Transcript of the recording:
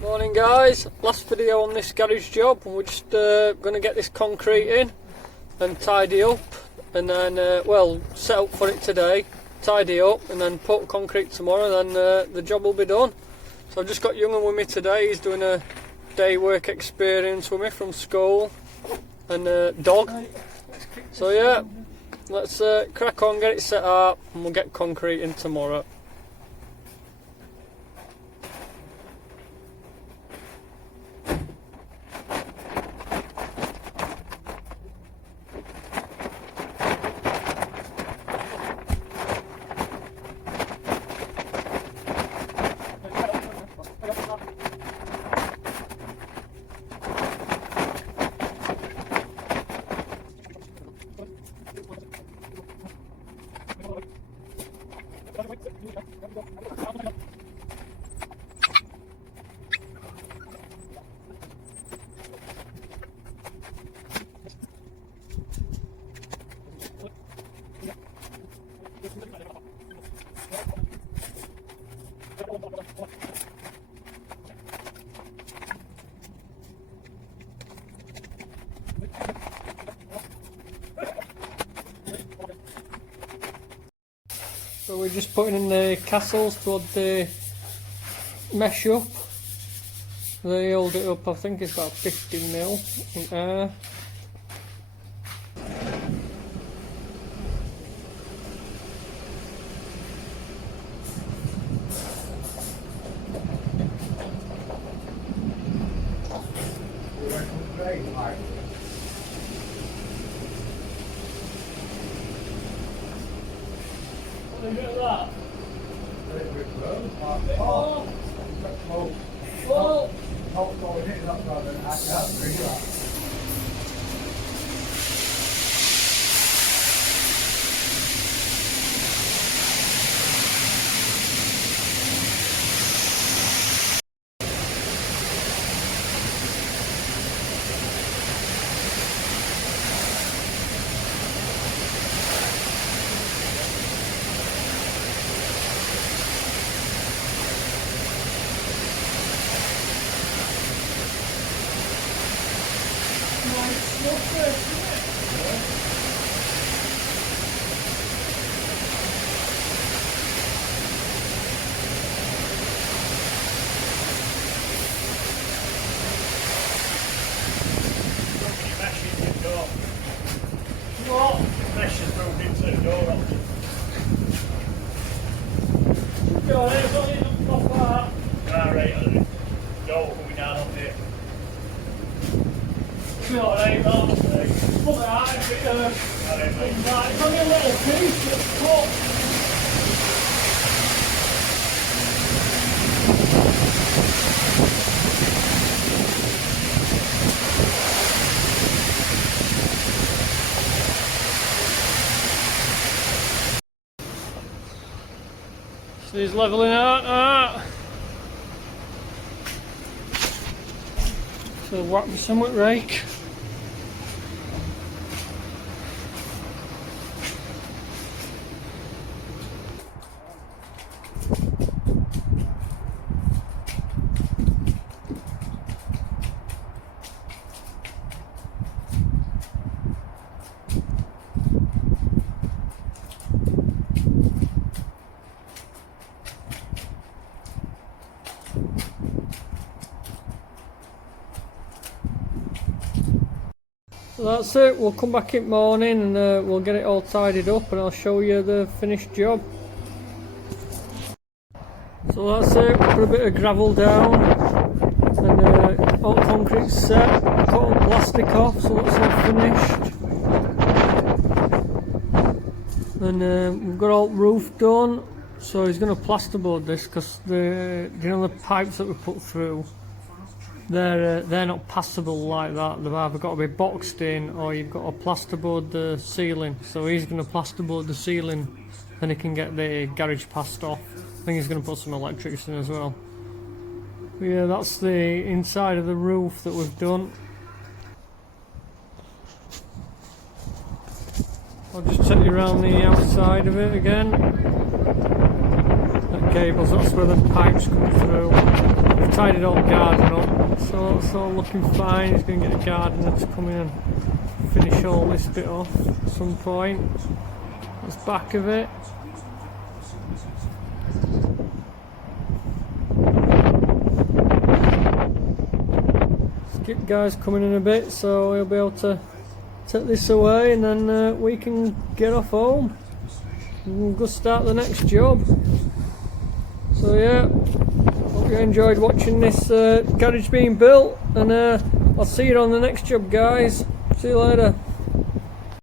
Morning guys, last video on this garage job, and we're just going to get this concrete in and tidy up and then, well, set up for it today, tidy up and then put concrete tomorrow, then the job will be done. So I've just got Young'un with me today. He's doing a day work experience with me from school and dog. So yeah, let's crack on, get it set up and we'll get concrete in tomorrow. So we're just putting in the castles to hold the mesh up. They hold it up, I think it's about 15 mil in air. Look at that. What? Mesh is moved into the door option. Go on, it's only enough off that. Ah, right, I don't door coming down up here. Alright, well, put that in it, it's only a little piece that's cut. So he's levelling out. So whack me some with rake. So that's it, we'll come back in the morning and we'll get it all tidied up and I'll show you the finished job. So that's it, we'll put a bit of gravel down and all concrete's set, cut all plastic off so that's all finished. And we've got all the roof done, so he's going to plasterboard this because the pipes that we put through, they're not passable like that. They've either got to be boxed in or you've got to plasterboard the ceiling. So he's going to plasterboard the ceiling, then he can get the garage passed off. I think he's going to put some electrics in as well. But yeah, that's the inside of the roof that we've done. I'll just take you around the outside of it again. That cables, that's where the pipes come through. I've tidied all the garden up, so it's all looking fine. He's going to get a gardener to come in and finish all this bit off at some point. That's back of it. Skip guy's coming in a bit, so he'll be able to take this away, and then we can get off home and we'll go start the next job. So yeah, hope you enjoyed watching this garage being built, and I'll see you on the next job, guys. See you later.